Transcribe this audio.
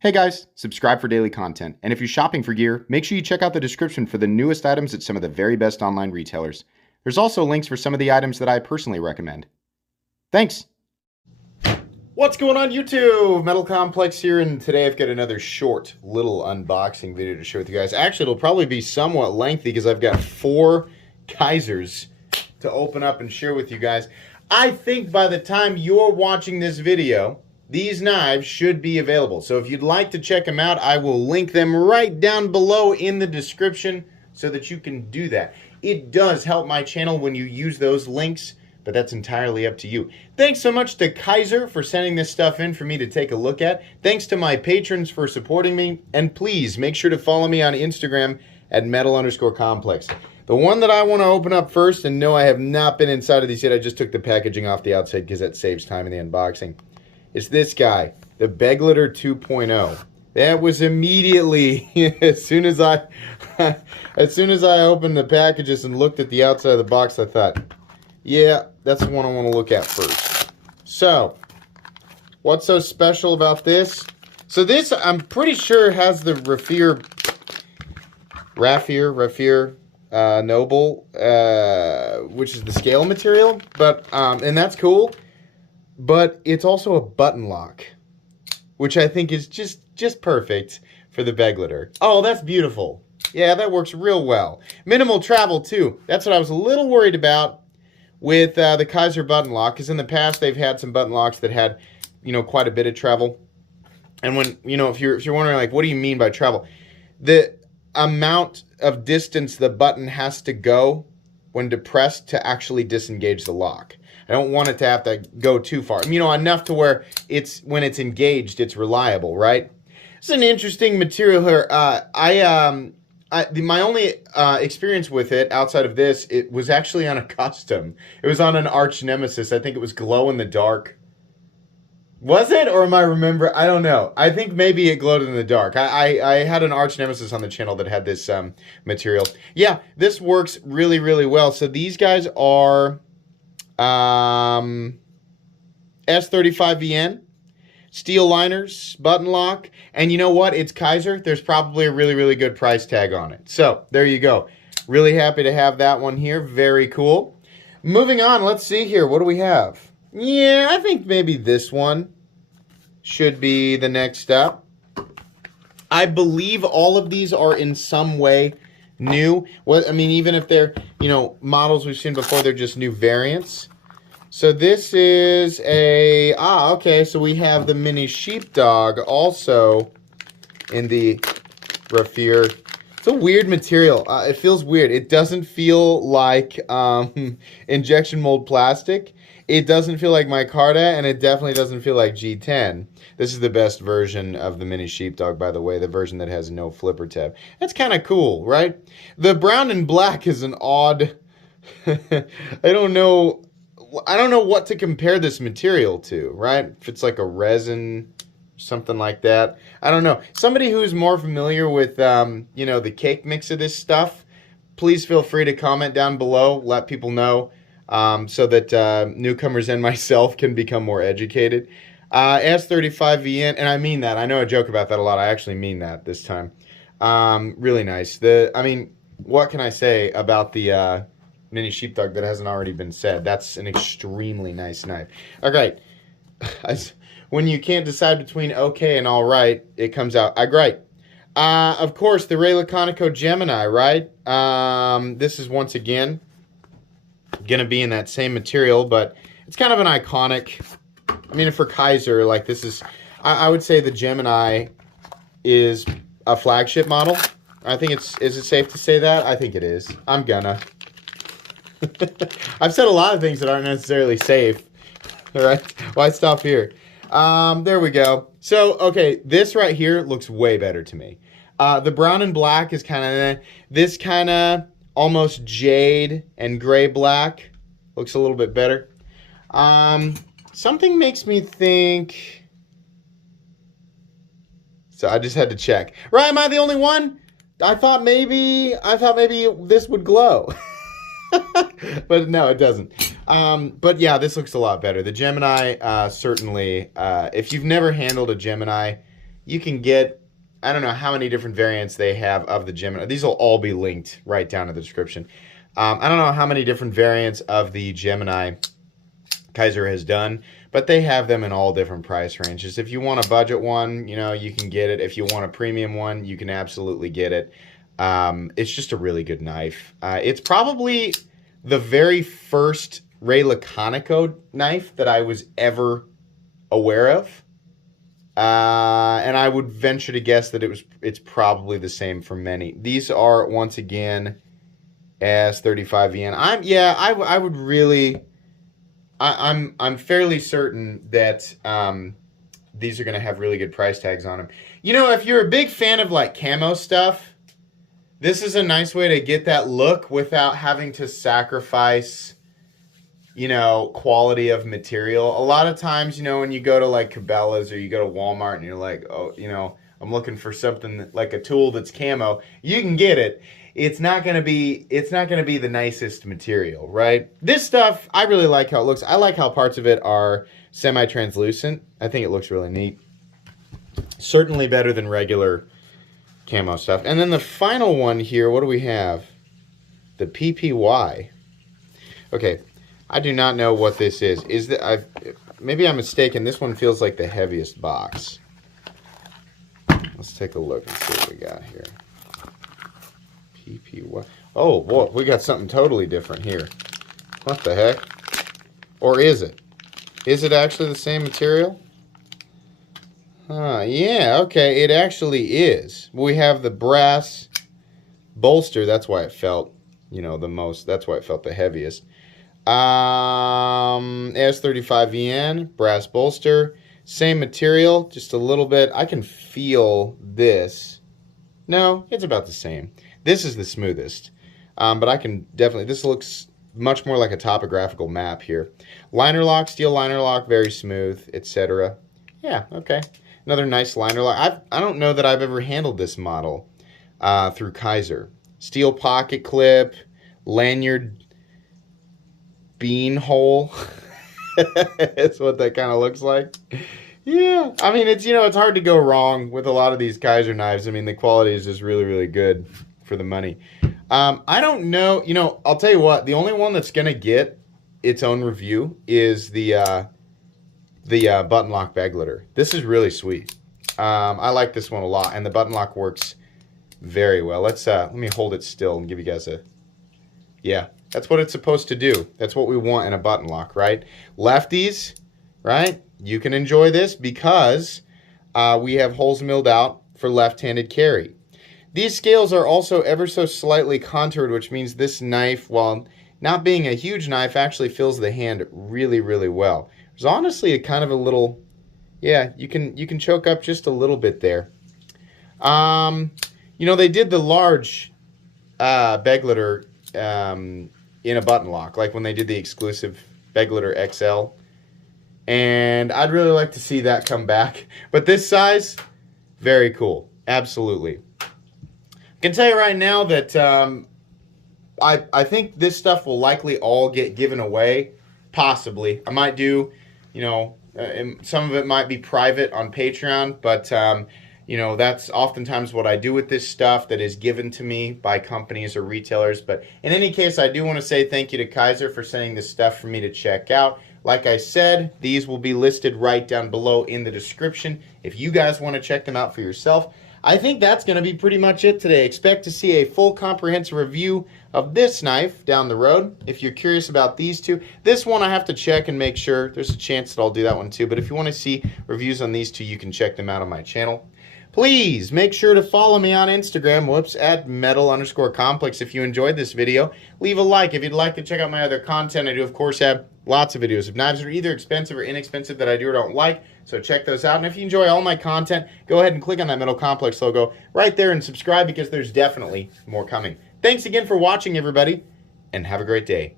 Hey guys, subscribe for daily content, and if you're shopping for gear, make sure you check out the description for the newest items at some of the very best online retailers. There's also links for some of the items that I personally recommend. Thanks! What's going on YouTube? Metal Complex here, and today I've got another short little unboxing video to share with you guys. Actually, it'll probably be somewhat lengthy because I've got 4 Kizers to open up and share with you guys. I think by the time you're watching this video, these knives should be available. So if you'd like to check them out, I will link them right down below in the description so that you can do that. It does help my channel when you use those links, but that's entirely up to you. Thanks so much to Kizer for sending this stuff in for me to take a look at. Thanks to my patrons for supporting me. And please make sure to follow me on Instagram at metal_complex. The one that I want to open up first, and no, I have not been inside of these yet. I just took the packaging off the outside because that saves time in the unboxing. It's this guy, the Begleiter 2.0. That was immediately, as soon as I opened the packages and looked at the outside of the box, I thought, yeah, that's the one I want to look at first. So, what's so special about this? So this, I'm pretty sure, has the Raffir Noble, which is the scale material, but and that's cool. But it's also a button lock, which I think is just perfect for the Begleiter. Oh, that's beautiful. Yeah, that works real well. Minimal travel, too. That's what I was a little worried about with the Kizer button lock, because in the past they've had some button locks that had, quite a bit of travel. And when, if you're wondering, like, what do you mean by travel? The amount of distance the button has to go when depressed to actually disengage the lock. I don't want it to have to go too far. Enough to where when it's engaged, it's reliable, right? It's an interesting material here. My only experience with it outside of this, it was actually on a custom. It was on an arch nemesis. I think it was glow in the dark. Was it, or am I remember? I don't know. I think maybe it glowed in the dark. I had an arch nemesis on the channel that had this material. Yeah, this works really, really well. So these guys are S35VN, steel liners, button lock, and you know what? It's Kizer. There's probably a really, really good price tag on it. So there you go. Really happy to have that one here. Very cool. Moving on, let's see here. What do we have? Yeah, I think maybe this one should be the next up. I believe all of these are in some way new. Even if they're, models we've seen before, they're just new variants. So this is okay, so we have the mini sheepdog also in the Raffir. It's a weird material. It feels weird. It doesn't feel like injection mold plastic. It doesn't feel like micarta, and it definitely doesn't feel like G10. This is the best version of the mini sheepdog, by the way, the version that has no flipper tab. That's kind of cool, right? The brown and black is an odd... I don't know what to compare this material to, right? If it's like a resin, something like that. I don't know. Somebody who's more familiar with, the cake mix of this stuff, please feel free to comment down below. Let people know. So that newcomers and myself can become more educated. S35VN, and I mean that. I know I joke about that a lot. I actually mean that this time. Really nice. What can I say about the mini sheepdog that hasn't already been said? That's an extremely nice knife. All right. When you can't decide between okay and all right, it comes out great. Of course, the Ray Laconico Gemini, right? This is once again gonna be in that same material, but it's kind of an iconic. For Kizer, like this is, I would say the Gemini is a flagship model. I think is it safe to say that? I think it is. I'm gonna. I've said a lot of things that aren't necessarily safe. All right, why stop here? There we go. So, okay, this right here looks way better to me. The brown and black is kind of, this kind of almost jade and gray black looks a little bit better. Something makes me think, so I just had to check. Right, am I the only one? I thought maybe this would glow. But no, it doesn't. But yeah, this looks a lot better. The Gemini, certainly, if you've never handled a Gemini, you can get, I don't know how many different variants they have of the Gemini. These will all be linked right down in the description. I don't know how many different variants of the Gemini Kizer has done, but they have them in all different price ranges. If you want a budget one, you know, you can get it. If you want a premium one, you can absolutely get it. It's just a really good knife. It's probably the very first Ray Laconico knife that I was ever aware of. And I would venture to guess that it's probably the same for many. These are, once again, S35VN. I would really... I'm fairly certain that these are going to have really good price tags on them. You know, if you're a big fan of like camo stuff, this is a nice way to get that look without having to sacrifice, you know, quality of material. A lot of times, you know, when you go to like Cabela's or you go to Walmart and you're like, oh, you know, I'm looking for something like a tool that's camo, you can get it. It's not gonna be the nicest material, right? This stuff, I really like how it looks. I like how parts of it are semi-translucent. I think it looks really neat. Certainly better than regular camo stuff. And then the final one here, what do we have? The PPY. Okay, I do not know what this is. Maybe I'm mistaken. This one feels like the heaviest box. Let's take a look and see what we got here. PPY. Oh, whoa, we got something totally different here. What the heck? Or is it? Is it actually the same material? Yeah, okay, it actually is. We have the brass bolster. That's why it felt, you know, the most. That's why it felt the heaviest. S35VN, brass bolster. Same material, just a little bit. I can feel this. No, it's about the same. This is the smoothest, but I can definitely, this looks much more like a topographical map here. Liner lock, steel liner lock, very smooth, etc. Yeah, okay. Another nice liner lock. I don't know that I've ever handled this model through Kizer. Steel pocket clip, lanyard bean hole. That's what that kind of looks like. Yeah, I mean, it's, you know, it's hard to go wrong with a lot of these Kizer knives. I mean, the quality is just really, really good for the money. I don't know, you know, I'll tell you what, the only one that's gonna get its own review is the button lock bag glitter. This is really sweet. I like this one a lot, and the button lock works very well. Let me hold it still and give you guys a, yeah, that's what it's supposed to do. That's what we want in a button lock, right? Lefties, right? You can enjoy this because we have holes milled out for left-handed carry. These scales are also ever so slightly contoured, which means this knife, while not being a huge knife, actually fills the hand really, really well. There's honestly a kind of a little, yeah, you can choke up just a little bit there. You know, they did the large bag glitter in a button lock, like when they did the exclusive bag glitter XL. And I'd really like to see that come back. But this size, very cool. Absolutely. I can tell you right now that I think this stuff will likely all get given away. Possibly. I might do, you know, some of it might be private on Patreon, but you know, that's oftentimes what I do with this stuff that is given to me by companies or retailers. But in any case, I do want to say thank you to Kizer for sending this stuff for me to check out. Like I said, these will be listed right down below in the description if you guys want to check them out for yourself. I think that's going to be pretty much it today. Expect to see a full comprehensive review of this knife down the road. If you're curious about these two, this one I have to check and make sure. There's a chance that I'll do that one too. But if you want to see reviews on these two, you can check them out on my channel. Please make sure to follow me on Instagram, at metal_complex. If you enjoyed this video, leave a like. If you'd like to check out my other content, I do, of course, have lots of videos of knives that are either expensive or inexpensive that I do or don't like. So check those out. And if you enjoy all my content, go ahead and click on that Metal Complex logo right there and subscribe because there's definitely more coming. Thanks again for watching, everybody, and have a great day.